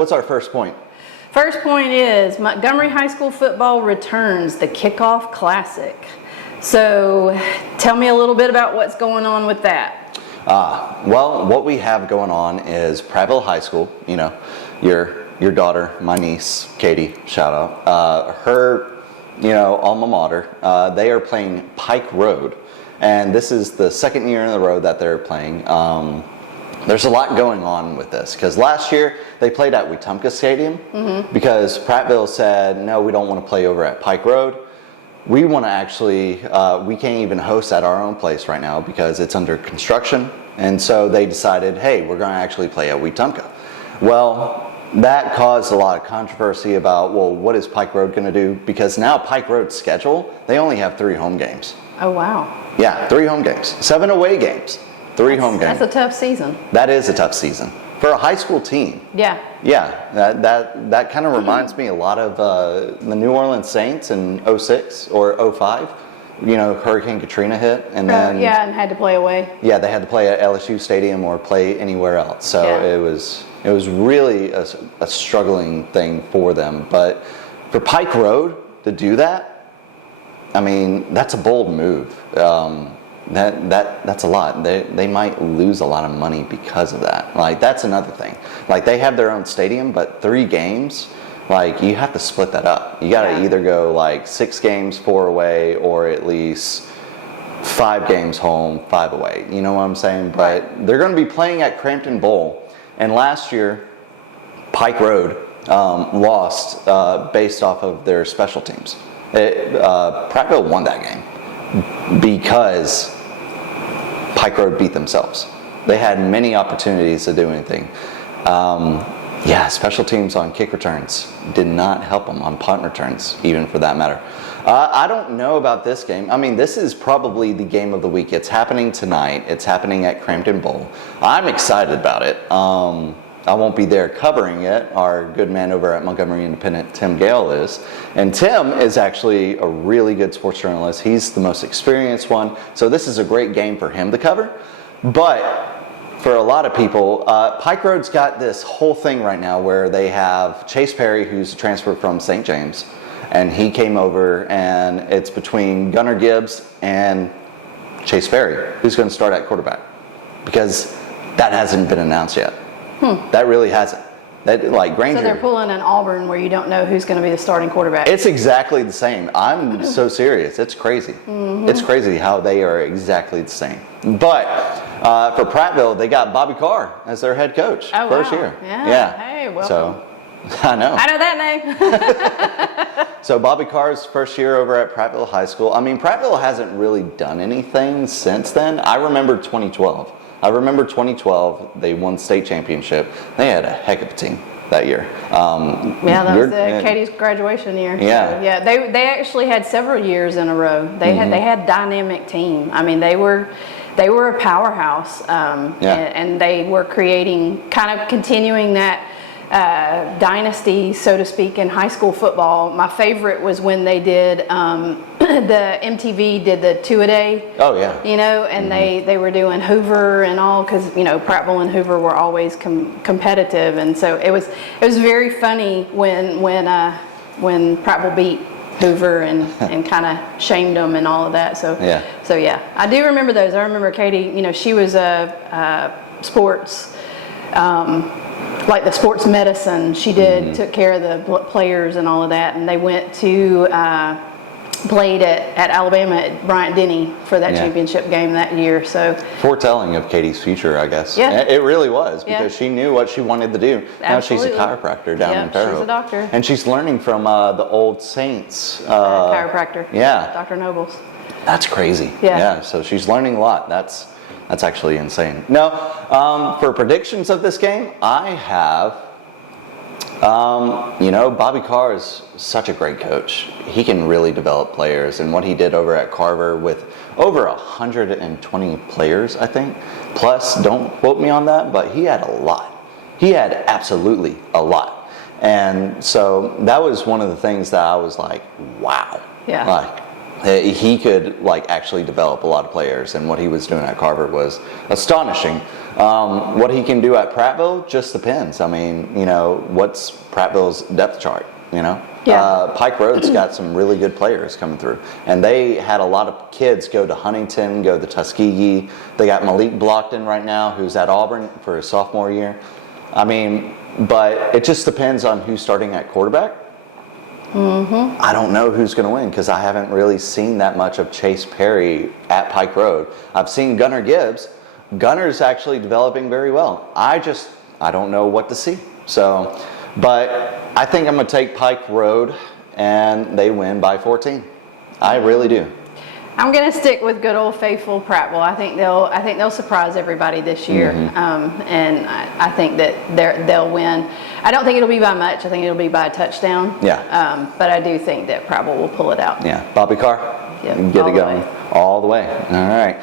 what's our first point? First point is Montgomery High School football returns the Kickoff Classic. So tell me a little bit about what's going on with that. Well, what we have going on is Prattville High School, your daughter, my niece, Katie, shout out, her, alma mater, they are playing Pike Road. And this is the second year in a row that they're playing. There's a lot going on with this because last year they played at Wetumpka Stadium because Prattville said, no, we don't want to play over at Pike Road. We want to actually, we can't even host at our own place right now because it's under construction. And so they decided, hey, we're going to actually play at Wetumpka. Well, that caused a lot of controversy about, well, what is Pike Road going to do? Because now Pike Road's schedule, they only have 3 home games. Oh, wow. Yeah, 3 home games, 7 away games. 3 home games. That's a tough season. That is a tough season for a high school team. Yeah. Yeah, that kind of reminds me a lot of the New Orleans Saints in 06 or 05. Hurricane Katrina hit, and then and had to play away. Yeah, they had to play at LSU Stadium or play anywhere else. So it was really a struggling thing for them. But for Pike Road to do that, I mean, that's a bold move. That's a lot. They might lose a lot of money because of that. Like, that's another thing. Like, they have their own stadium, but 3 games, like, you have to split that up. You got to either go like 6 games, 4 away, or at least 5 games home, 5 away. You know what I'm saying? But they're going to be playing at Crampton Bowl, and last year Pike Road lost based off of their special teams. Prattville won that game because Pike Road beat themselves. They had many opportunities to do anything. Special teams on kick returns did not help them on punt returns, even for that matter. I don't know about this game. I mean, this is probably the game of the week. It's happening tonight. It's happening at Crampton Bowl. I'm excited about it. I won't be there covering it. Our good man over at Montgomery Independent, Tim Gale, is. And Tim is actually a really good sports journalist. He's the most experienced one. So this is a great game for him to cover. But for a lot of people, Pike Road's got this whole thing right now where they have Chase Perry, who's transferred from St. James. And he came over, and it's between Gunnar Gibbs and Chase Perry, who's going to start at quarterback. Because that hasn't been announced yet. That really hasn't. Granger. So they're pulling an Auburn where you don't know who's going to be the starting quarterback. It's exactly the same. I'm so serious. It's crazy. It's crazy how they are exactly the same. But for Prattville, they got Bobby Carr as their head coach first year. Yeah. Hey, welcome. So I know that name. So Bobby Carr's first year over at Prattville High School. I mean, Prattville hasn't really done anything since then. I remember 2012. They won state championship. They had a heck of a team that year. That was Katie's graduation year. Yeah. So, they actually had several years in a row. They had dynamic team. I mean, they were a powerhouse. And they were continuing that dynasty, so to speak, in high school football. My favorite was when they did the MTV did the 2-a-day. Oh yeah. And they were doing Hoover and all, because Prattville and Hoover were always competitive, and so it was very funny when Prattville beat Hoover and kind of shamed them and all of that. So I do remember those. I remember Katie. She was a sports. Like the sports medicine, she took care of the players and all of that, and they went to played at Alabama at Bryant-Denny for that championship game that year. So foretelling of Katie's future, I guess. Yeah, it really was, because she knew what she wanted to do. Absolutely. Now she's a chiropractor down in Fairhope. She's a doctor, and she's learning from the old Saints chiropractor. Yeah, Dr. Nobles. That's crazy. Yeah. So she's learning a lot. That's actually insane. Now, for predictions of this game, I have, Bobby Carr is such a great coach. He can really develop players, and what he did over at Carver with over 120 players, I think. Plus, don't quote me on that, but he had a lot. He had absolutely a lot. And so that was one of the things that I was like, wow. Yeah. Like, he could like actually develop a lot of players, and what he was doing at Carver was astonishing. What he can do at Prattville just depends. I mean, you know, what's Prattville's depth chart, you know? Yeah. Pike Road's got some really good players coming through, and they had a lot of kids go to Huntington, go to Tuskegee. They got Malik Blockton right now, who's at Auburn for his sophomore year. I mean, but it just depends on who's starting at quarterback. I don't know who's going to win because I haven't really seen that much of Chase Perry at Pike Road. I've seen Gunnar Gibbs. Gunner's actually developing very well. I don't know what to see. So, but I think I'm going to take Pike Road, and they win by 14. I really do. I'm going to stick with good old faithful Prattville. I think they'll surprise everybody this year, and I think that they'll win. I don't think it'll be by much. I think it'll be by a touchdown. Yeah. But I do think that Prattville will pull it out. Yeah. Bobby Carr. Yep, Get all it the going way. all the way. All right.